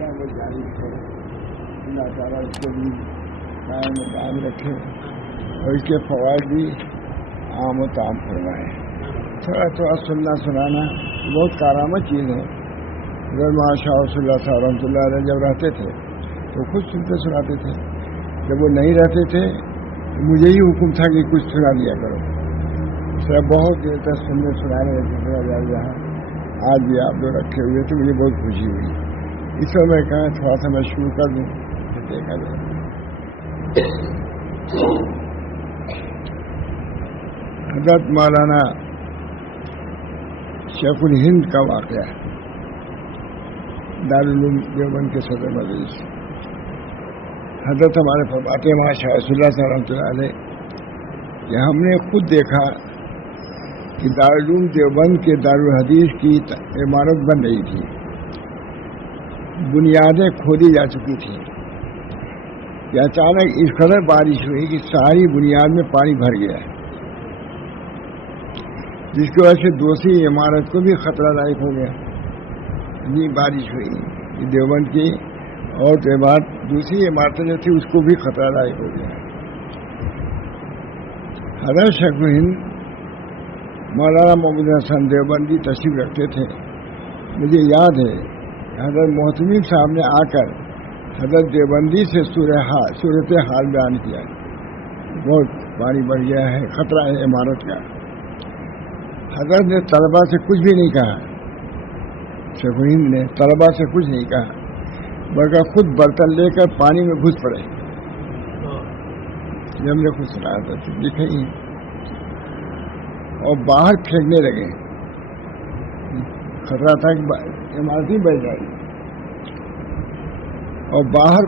اللہ وہ جاری کرے، اللہ تعالیٰ اس کو بھی قائم و دائم رکھے اور اس کے فوائد بھی عام و تام فرمائے۔ تھوڑا تھوڑا سننا سنانا بہت کارآمد چیز ہے۔ حضرت مولانا شاہ رسول اللہ صاحب رحمۃ اللہ علیہ جب رہتے تھے تو خود سنتے سناتے تھے، جب وہ نہیں رہتے تھے تو مجھے ہی حکم تھا کہ کچھ سنا دیا کرو۔ سر بہت دیر تک سننے سنانے رہا، آج بھی آپ لوگ رکھے ہوئے تو مجھے بہت خوشی ہوئی۔ اس وقت میں کہا تھوڑا سا میں شروع کر دوں، دیکھا جائے۔ حضرت مولانا شیخ الہند کا واقعہ ہے، دارالعلوم دیوبند کے صدر مجلس۔ حضرت ہمارے فرماتے ہیں شاہ رسول اللہ صلی اللہ علیہ کہ ہم نے خود دیکھا کہ دارالعلوم دیوبند کے دارالحدیث کی عمارت بن رہی تھی، بنیادیں کھودی جا چکی تھیں کہ اچانک اس قدر بارش ہوئی کہ ساری بنیاد میں پانی بھر گیا، جس کی وجہ سے دوسری عمارت کو بھی خطرہ لاحق ہو گیا۔ یہ بارش ہوئی دیوبند کی، اور تو بعد دوسری عمارتیں جو تھی اس کو بھی خطرہ لاحق ہو گیا۔ حضرت شیخ الہند مولانا محمد حسن دیوبندی تشریف رکھتے تھے۔ مجھے یاد ہے حضرت محتمیم صاحب نے آ کر حضرت دیوبندی سے صورت حال بیان کیا، بہت پانی بڑھ گیا ہے، خطرہ ہے عمارت کا۔ حضرت نے طلبا سے کچھ بھی نہیں کہا، شیخ الہند نے طلبا سے کچھ نہیں کہا، بلکہ خود برتن لے کر پانی میں گھس پڑے۔ یہ ہم نے خود سنایا تھا، لکھے ہی، اور باہر پھینکنے لگے، خطرہ تھا کہ عمارت ہی بچ جائے، اور باہر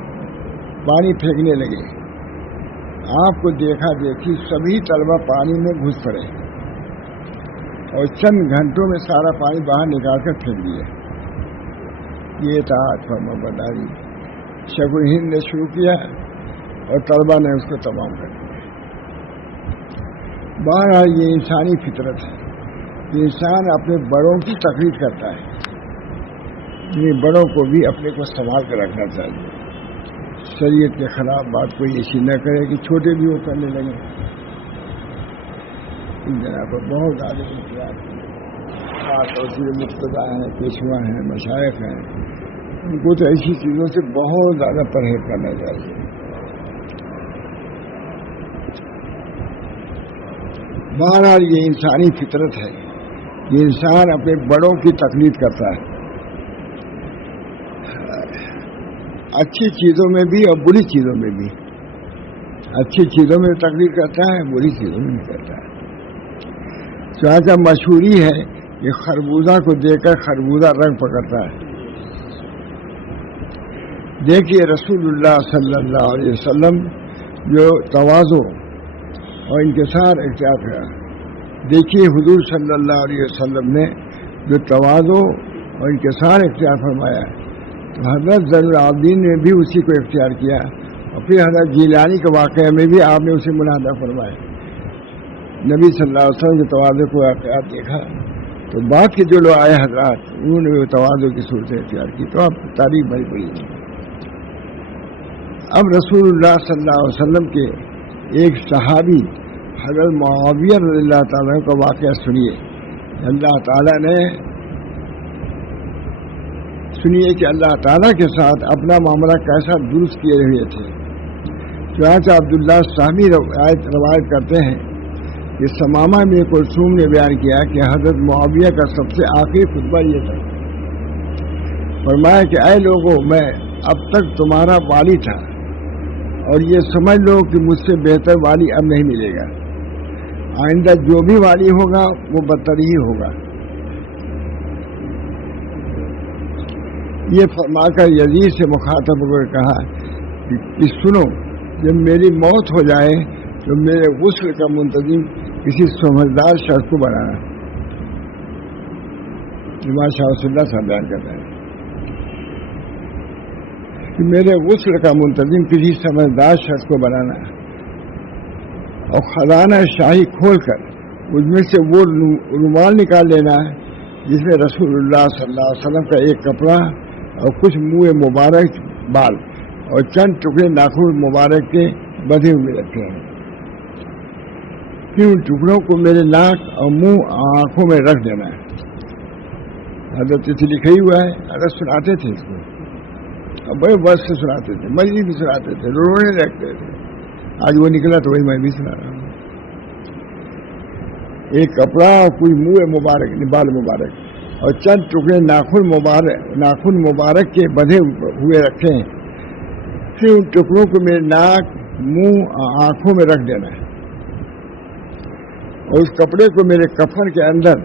پانی پھینکنے لگے۔ آپ کو دیکھا دیکھی سبھی طلبا پانی میں گھس پڑے اور چند گھنٹوں میں سارا پانی باہر نکال کر پھینک دیا۔ یہ اطاعت فرمانبرداری شیخ الہند نے شروع کیا اور طلبا نے اس کو تمام کر دیا۔ بہرحال یہ انسانی فطرت ہے کہ انسان اپنے بڑوں کی تقلید کرتا ہے، یہ بڑوں کو بھی اپنے کو سنبھال کر رکھنا چاہیے۔ شریعت کے خلاف بات کوئی ایسی نہ کرے کہ چھوٹے بھی وہ کرنے لگے۔ ان جگہ پر بہت زیادہ احتیاط خاص طور سے مقتدیٰ ہیں، پیشوا ہیں، مشائخ ہیں، ان کو تو ایسی چیزوں سے بہت زیادہ پرہیز کرنا چاہیے۔ بہرحال یہ انسانی فطرت ہے کہ انسان اپنے بڑوں کی تقلید کرتا ہے، اچھی چیزوں میں بھی اور بری چیزوں میں بھی۔ اچھی چیزوں میں تقلید کرتا ہے، بری چیزوں میں بھی کرتا ہے۔ چنانچہ مشہوری ہے کہ خربوزہ کو دیکھ کر خربوزہ رنگ پکڑتا ہے۔ دیکھیے رسول اللہ صلی اللہ علیہ وسلم جو تواضع اور انکسار اختیار کیا، دیکھیے حضور صلی اللہ علیہ وسلم نے جو تواضع اور انکسار اختیار فرمایا، تو حضرت زین العابدین نے بھی اسی کو اختیار کیا، اور پھر حضرت جیلانی کے واقعے میں بھی آپ نے اسے ملاحظہ فرمایا۔ نبی صلی اللہ علیہ وسلم کے تواضع کو واقعات دیکھا تو بعد کے جو لوگ آئے حضرات انہوں نے وہ تواضع کی صورت اختیار کی، تو آپ تاریخ بھائی پڑی۔ اب رسول اللہ صلی اللہ علیہ وسلم کے ایک صحابی حضرت معاویہ رضی اللہ تعالیٰ کا واقعہ سنیے۔ اللہ تعالیٰ نے سنیے کہ اللہ تعالیٰ کے ساتھ اپنا معاملہ کیسا درست کیے ہوئے تھے۔ چنانچہ عبداللہ صحابی روایت کرتے ہیں کہ ثمامہ میں کلثوم نے بیان کیا کہ حضرت معاویہ کا سب سے آخری خطبہ یہ تھا، فرمایا کہ اے لوگوں، میں اب تک تمہارا والی تھا، اور یہ سمجھ لو کہ مجھ سے بہتر والی اب نہیں ملے گا، آئندہ جو بھی والی ہوگا وہ بدتر ہی ہوگا۔ یہ فرما کر یزید سے مخاطب ہو کر کہا کہ سنو، جب میری موت ہو جائے تو میرے غسل کا منتظم کسی سمجھدار شخص کو بنانا۔ امام شاہ رسول اللہ صاحب بیان کرتے ہیں کہ میرے غسل کا منتظم کسی سمجھدار شخص کو بنانا، اور خزانہ شاہی کھول کر اس میں سے وہ رومال نکال لینا جس میں رسول اللہ صلی اللہ علیہ وسلم کا ایک کپڑا اور کچھ منہ مبارک بال اور چند ٹکڑے ناخن مبارک کے بدھے ہوئے رکھے ہیں. پھر ان ٹکڑوں کو میرے ناک اور منہ آنکھوں میں رکھ دینا ہے. حضرت سے لکھا ہی ہوا ہے. حضرت سناتے تھے اس کو اور بڑے وقت سے سناتے تھے, مجلس بھی سناتے تھے, رونے لگتے تھے. آج وہ نکلا تو وہی میں بھی سنا رہا ہوں. ایک کپڑا اور کوئی منہ مبارک بال مبارک اور چند ٹکڑے ناخن مبارک کے بدھے ہوئے رکھے ہیں. پھر ان ٹکڑوں کو میرے ناک منہ آنکھوں میں رکھ دینا ہے اور اس کپڑے کو میرے کفن کے اندر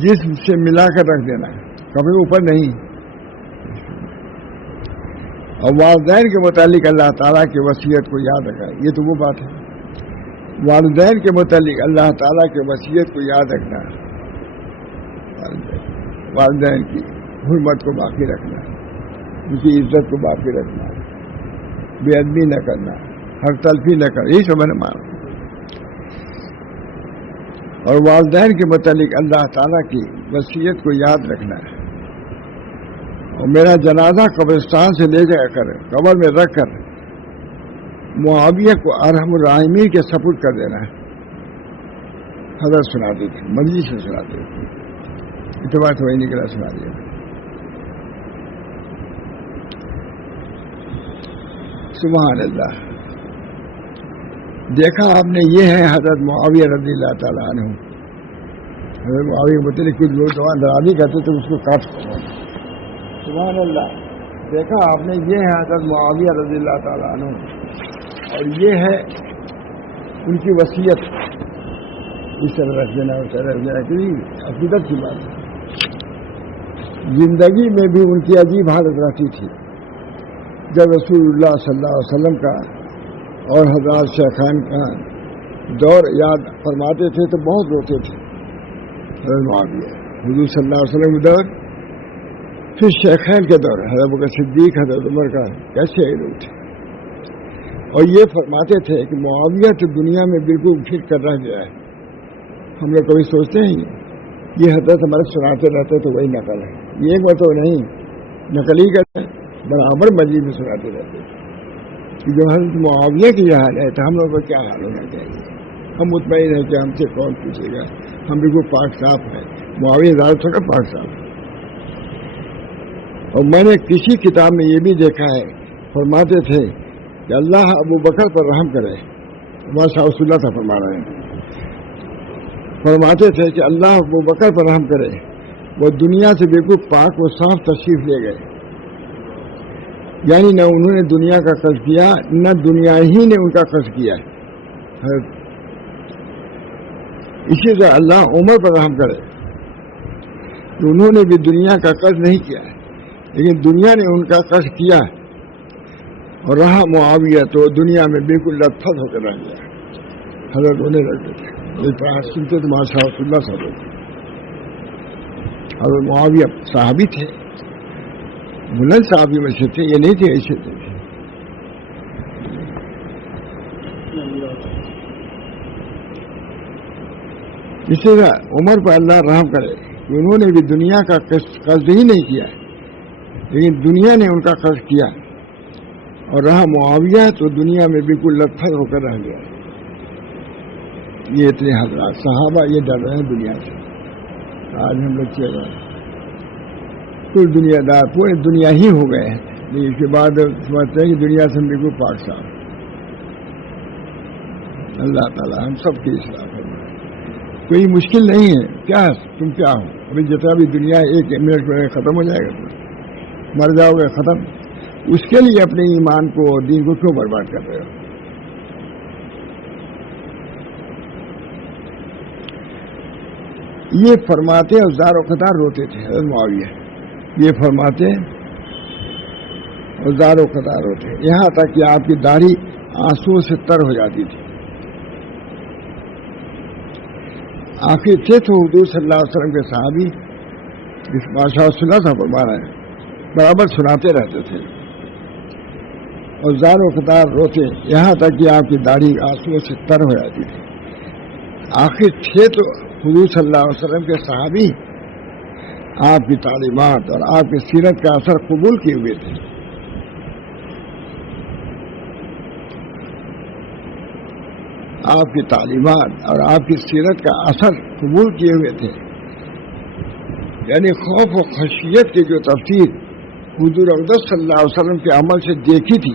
جسم سے ملا کر رکھ دینا ہے, کپڑے اوپر نہیں. اور والدین کے متعلق اللہ تعالیٰ کی وصیت کو یاد رکھا. یہ تو وہ بات ہے, والدین کے متعلق اللہ تعالیٰ کی وصیت کو یاد رکھنا, والدین کی حرمت کو باقی رکھنا, ان کی عزت کو باقی رکھنا, بے ادبی نہ کرنا, حق تلفی نہ کرنا, یہی سب نے مانا. اور والدین کے متعلق اللہ تعالیٰ کی وصیت کو یاد رکھنا ہے. اور میرا جنازہ قبرستان سے لے جا کر قبر میں رکھ کر معاویہ کو ارحم الراحمین کے سپرد کر دینا ہے. حضرت سناتے تھے, مجلس سے سناتے تھے, اتوار تو وہی نکلا سنا دیا. سبحان اللہ. دیکھا آپ نے, یہ ہے حضرت معاویہ رضی اللہ تعالیٰ عنہ. حضرت معاویہ متعلق کچھ لوگ درادی کرتے تو اس کو کاٹ. سبحان اللہ. دیکھا آپ نے, یہ ہے حضرت معاویہ رضی اللہ تعالیٰ عنہ اور یہ ہے ان کی وصیت. اس طرح رکھ دینا, اس طرح رکھ دینا, کیونکہ عقیدت کی بات ہے. زندگی میں بھی ان کی عجیب حالت رہتی تھی. جب رسول اللہ صلی اللہ علیہ وسلم کا اور حضرات شیخان کا دور یاد فرماتے تھے تو بہت روتے تھے. حضرت معاویہ, حضور صلی اللہ علیہ وسلم کے دور, پھر شیخین کے دور, حضرت بکر صدیق, حضرت عمر کا, کیسے روتے تھے. اور یہ فرماتے تھے کہ معاویہ تو دنیا میں بالکل پھر کر رہ گیا ہے. ہم لوگ کبھی سوچتے ہیں یہ حضرت ہمارے سناتے رہتے تو وہی نقل ہے. یہ ایک بات تو نہیں, نقل ہی کرتے, برابر مجلس میں سناتے رہتے تھے. جو حضرت معاویہ کی یہ حال ہے تو ہم لوگوں کو کیا حال ہونا چاہیے. ہم مطمئن ہیں کہ ہم سے کون پوچھے گا, ہم بالکل پاک صاف ہیں. معاویہ زیادہ تھوڑا پاک صاف ہے. اور میں نے کسی کتاب میں یہ بھی دیکھا ہے, فرماتے تھے کہ اللہ ابو بکر پر رحم کرے. ماشاء اللہ تھا فرما رہے ہیں. فرماتے تھے کہ اللہ ابو بکر پر رحم کرے, وہ دنیا سے بالکل پاک و صاف تشریف لے گئے. یعنی نہ انہوں نے دنیا کا قرض کیا, نہ دنیا ہی نے ان کا قرض کیا ہے. اسی طرح اللہ عمر پر رحم کرے, انہوں نے بھی دنیا کا قرض نہیں کیا ہے, لیکن دنیا نے ان کا قرض کیا ہے. اور رہا معاویہ تو دنیا میں بالکل لت پت ہو کر رہ گیا. حضرت انہیں رکھتے تھے, یہ سنتے تو ماشاء اللہ صاحب تھے. حضرت معاویہ صحابی تھے, بلند صحابی میں سے تھے, یہ نہیں تھے ایسے تھے. اسی طرح عمر پر اللہ رحم کرے کہ انہوں نے بھی دنیا کا قرض ہی نہیں کیا, لیکن دنیا نے ان کا قرض کیا. اور رہا معاویہ تو دنیا میں بالکل لت پت ہو کر رہ گیا. یہ اتنے حضرات صحابہ یہ ڈر رہے ہیں دنیا سے. آج ہم لوگ چل رہے ہیں کچھ دنیا دار پورے دنیا ہی ہو گئے ہیں, اس کے بعد سمجھتے ہیں کہ دنیا سے ہم بالکل پاک صاف. اللہ تعالیٰ ہم سب کی اصلاح فرمائے. کوئی مشکل نہیں ہے. کیا تم کیا ہو, ابھی جتنا بھی دنیا ایک منٹ میں ختم ہو جائے گا, مر جاؤ گے, ختم. اس کے لیے اپنے ایمان کو اور دین کو کیوں برباد کر رہے ہو. یہ فرماتے اور زار و قطار روتے تھے حضرت معاویہ. یہ فرماتے اور زار و قطار روتے, یہاں تک کہ آپ کی داڑھی آنسو سے تر ہو جاتی تھی. آخر تھے تو حضور صلی اللہ علیہ وسلم کے صحابی, اس ماشاء اللہ تھا فرما رہے ہیں, برابر سناتے رہتے تھے اور زار و قطار روتے, یہاں تک کہ آپ کی داڑھی آنسو سے تر ہو جاتی تھی. آخر تھے تو حضور صلی اللہ علیہ وسلم کے صحابی, آپ کی تعلیمات اور آپ کی سیرت کا اثر قبول کیے ہوئے تھے. آپ کی تعلیمات اور آپ کی سیرت کا اثر قبول کیے ہوئے تھے. یعنی خوف و خشیت کی جو تفسیر حضور اقدس صلی اللہ علیہ وسلم کے عمل سے دیکھی تھی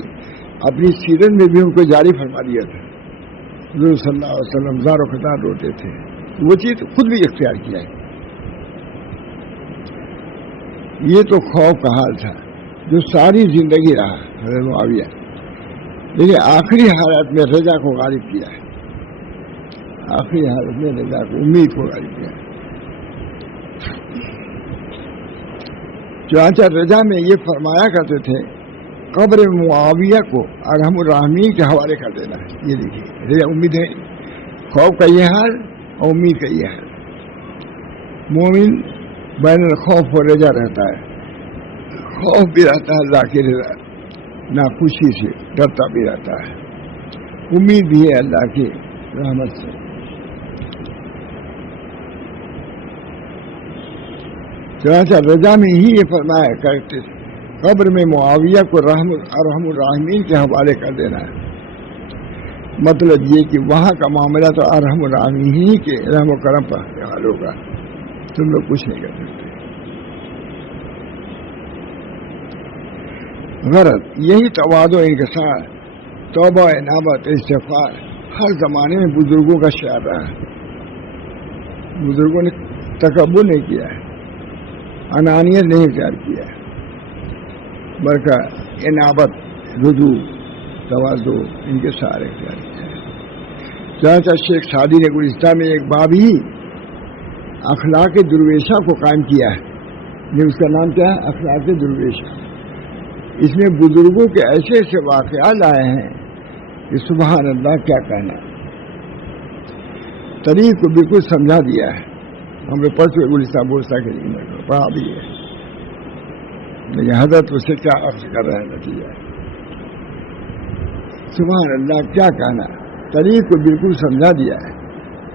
اپنی سیرت میں بھی ان کو جاری فرما دیا تھا. حضور صلی اللہ علیہ وسلم زار و قطار روتے تھے، وہ چیز خود بھی اختیار کیا ہے. یہ تو خوف کا حال تھا جو ساری زندگی رہا حضرت معاویہ، لیکن آخری حالت میں رضا کو غالب کیا ہے. آخری حالت میں رضا کو، امید کو غالب کیا ہے. چنانچہ رضا میں یہ فرمایا کرتے تھے قبر معاویہ کو ارحم الراحمین کے حوالے کر دینا ہے. یہ دیکھیے رضا، امید ہے، خوف کا یہ حال اور امید کا یہ حال. مومن بین الخوف و رضا رہتا ہے. خوف بھی رہتا ہے اللہ کی رضا، ناخوشی سے ڈرتا بھی رہتا ہے. امید بھی ہے اللہ کی رحمت سے. چنانچہ رضا میں ہی یہ فرمایا کرتے قبر میں معاویہ کو ارحم الراحمین کے حوالے کر دینا ہے. مطلب یہ کہ وہاں کا معاملہ تو ارحم الراحمین کے رحم و کرم پر حوال ہوگا، تم لوگ کچھ نہیں کر سکتے. غرض یہی تواضع، انکسار، توبہ، انابت، استغفار ہر زمانے میں بزرگوں کا شعار رہا ہے. بزرگوں نے تکبر نہیں کیا ہے، انانیت نہیں اختیار کیا ہے، بلکہ انابت، رجوع، تواضع، ان کے سارے اختیار کیا ہے. چنانچہ شیخ سعدی نے گلستان میں ایک باب ہی اخلاق درویشہ کو قائم کیا ہے. یہ اس کا نام کیا ہے؟ اخلاق درویشہ. اس میں بزرگوں کے ایسے ایسے واقعات آئے ہیں کہ سبحان اللہ کیا کہنا. طریق کو بالکل سمجھا دیا ہے. ہم نے پڑھ چکے گلستان بورسا کے لیے پڑھا بھی ہے، لیکن حضرت اس سے کیا عرض کر رہے ہیں نتیجہ. سبحان اللہ کیا کہنا. طریق کو بالکل سمجھا دیا ہے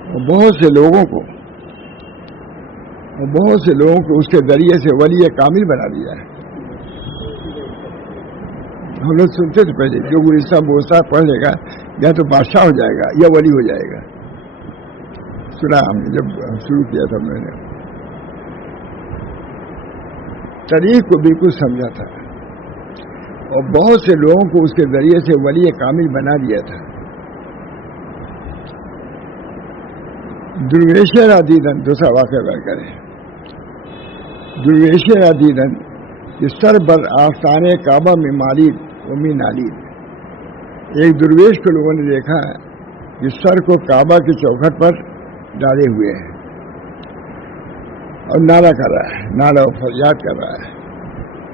اور بہت سے لوگوں کو اس کے ذریعے سے ولی کامل بنا دیا ہے. ہم لوگ سنتے تھے پہلے جو گلستان بورسا پڑھ لے گا یا تو بادشاہ ہو جائے گا یا ولی ہو جائے گا. سنا ہم نے جب شروع کیا تھا، میں نے طریق کو بالکل سمجھا تھا اور بہت سے لوگوں کو اس کے ذریعے سے ولی کامل بنا دیا تھا. درویش رادیدن دوسرا واقعہ بیان کریں. درویش رادیدن کہ سر بر آستانے کعبہ میں مالید و می نالید. ایک درویش کو لوگوں نے دیکھا کہ سر کو کعبہ کی چوکھٹ پر ڈالے ہوئے ہیں اور نعرہ کر رہا ہے، نعرہ و فریاد کر رہا ہے.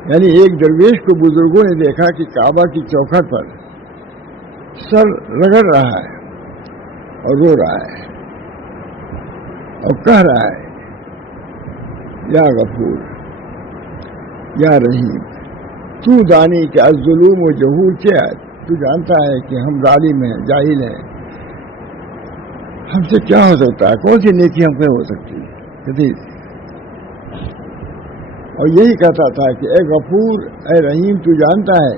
یعنی ایک درویش کو بزرگوں نے دیکھا کہ کعبہ کی چوکھٹ پر سر رگڑ رہا ہے اور رو رہا ہے اور کہہ رہا ہے یا غفور یا رحیم تو دانی کہ الظلم و جہور کیا ہے. تو جانتا ہے کہ ہم ظالم ہیں، جاہل ہیں، ہم سے کیا ہو سکتا ہے، کون سی نیکی ہم پہ ہو سکتی ہے. اور یہی کہتا تھا کہ اے غفور، اے رحیم، تو جانتا ہے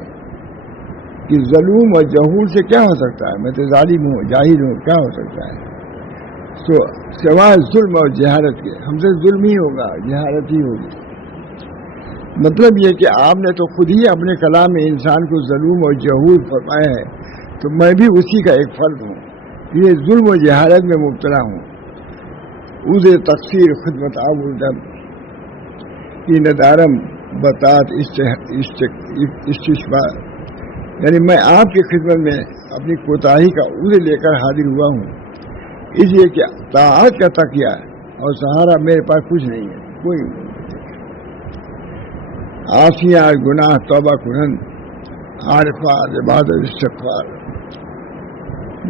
کہ ظلم اور جہور سے کیا ہو سکتا ہے. میں تو ظالم ہوں، جاہل ہوں، کیا ہو سکتا ہے. سوائے ظلم اور جہالت کے ہم سے ظلم ہی ہوگا، جہالت ہی ہوگی. مطلب یہ کہ آپ نے تو خود ہی اپنے کلام میں انسان کو ظلم اور جہور فرمایا ہے، تو میں بھی اسی کا ایک فرد ہوں. یہ ظلم و جہالت میں مبتلا ہوں. اوز تقصیر خدمت آبودم کی ندارم بطاط استشفا. یعنی میں آپ کی خدمت میں اپنی کوتاہی کا اوز لے کر حاضر ہوا ہوں، اس لیے کہ طاعت کا تقیہ اور سہارا میرے پاس کچھ نہیں ہے، کوئی نہیں. آسیاں گناہ توبہ کنن، عارفہ عبادت استغفار.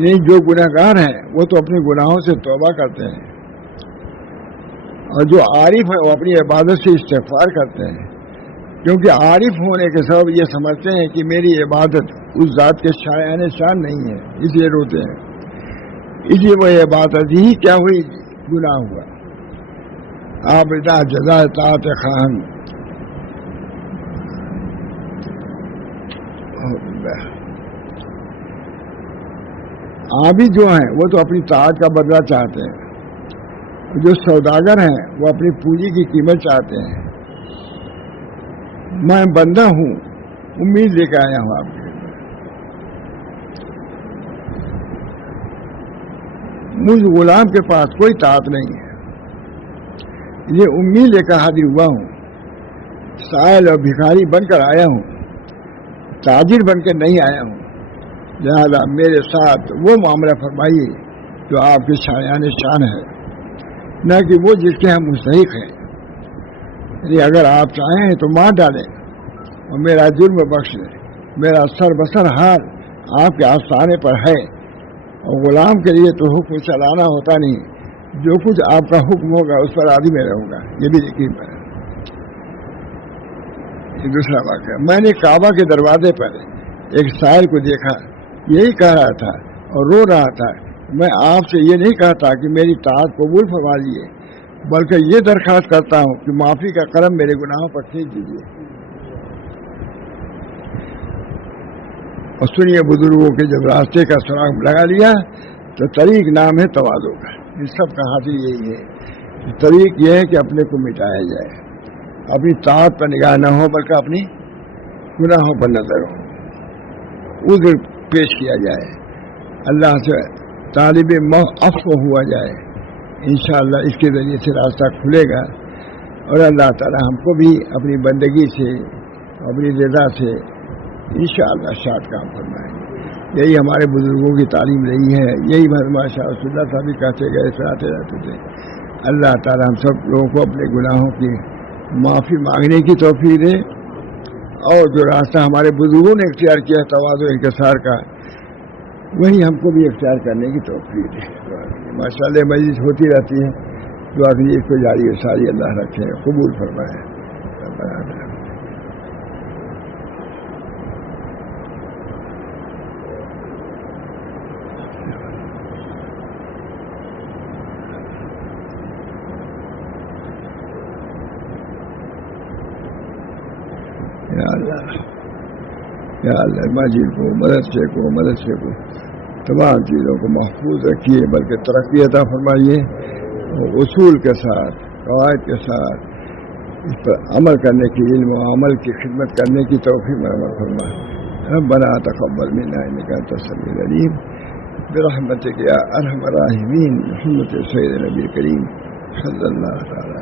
یہ جو گناہ گار ہیں وہ تو اپنے گناہوں سے توبہ کرتے ہیں، اور جو عارف ہیں وہ اپنی عبادت سے استغفار کرتے ہیں، کیونکہ عارف ہونے کے سبب یہ سمجھتے ہیں کہ میری عبادت اس ذات کے شایان شان نہیں ہے، اس لیے روتے ہیں. اس لیے وہ عبادت ہی کیا ہوئی، گناہ ہوا. آپ اطاعت جزائے اطاعت خواہن. عابد جو ہیں وہ تو اپنی طاعت کا بدلہ چاہتے ہیں. جو سوداگر ہیں وہ اپنی پونجی کی قیمت چاہتے ہیں. میں بندہ ہوں, امید لے کے آیا ہوں آپ کے. مجھ غلام کے پاس کوئی طاعت نہیں ہے, یہ امید لے کر حاضر ہوا ہوں. سائل اور بھکاری بن کر آیا ہوں, تاجر بن کے نہیں آیا ہوں. لہذا میرے ساتھ وہ معاملہ فرمائیے جو آپ کے شایان شان ہے, نہ کہ وہ جس کے ہم مستحق ہیں. یعنی اگر آپ چاہیں تو مار ڈالیں اور میرا جرم بخش دیں. میرا سر بسر حال آپ کے آستانے پر ہے, اور غلام کے لیے تو حکم چلانا ہوتا نہیں. جو کچھ آپ کا حکم ہوگا اس پر عادی میں رہوں گا. یہ بھی یقین ہے. یہ دوسرا واقعہ, میں نے کعبہ کے دروازے پر ایک سائل کو دیکھا, یہی کہہ رہا تھا اور رو رہا تھا. میں آپ سے یہ نہیں کہتا کہ میری طاعت قبول فرما لیجیے, بلکہ یہ درخواست کرتا ہوں کہ معافی کا کرم میرے گناہوں پر کھینچ دیجیے. اور سنیے بزرگوں کے جب راستے کا سراغ لگا لیا تو طریق نام ہے تواضع کا. ان سب کا حاصل یہی ہے کہ طریق یہ ہے کہ اپنے کو مٹایا جائے, اپنی طاعت پر نگاہ نہ ہو بلکہ اپنی گناہوں پر نظر ہو, ادھر پیش کیا جائے, اللہ سے طالب عفو ہوا جائے. انشاءاللہ اس کے ذریعے سے راستہ کھلے گا, اور اللہ تعالی ہم کو بھی اپنی بندگی سے اپنی رضا سے انشاءاللہ شاد کام فرمائیں گے. یہی ہمارے بزرگوں کی تعلیم رہی ہے, یہی ماشاء اللہ صاحب بھی کہتے گئے سناتے رہتے تھے. اللہ تعالی ہم سب لوگوں کو اپنے گناہوں کی معافی مانگنے کی توفیق دے, اور جو راستہ ہمارے بزرگوں نے اختیار کیا تواضع انکسار کا, وہی ہم کو بھی اختیار کرنے کی توفیق دے. ماشاء اللہ مجلس ہوتی رہتی ہے, دعا کیجیے اس کو جاری و ساری اللہ رکھے, قبول فرمائے. یا اللہ مسجد کو, مدرسے کو تمام چیزوں کو محفوظ رکھیے, بلکہ ترقی عطا فرمائیے, اور اصول کے ساتھ قواعد کے ساتھ اس پر عمل کرنے کی, علم و عمل کی خدمت کرنے کی توفیق عطا فرمائے. ربنا تقبل منا انک انت السمیع العلیم برحمتک یا ارحم الراحمین. محمد سید نبی کریم صلی اللہ تعالی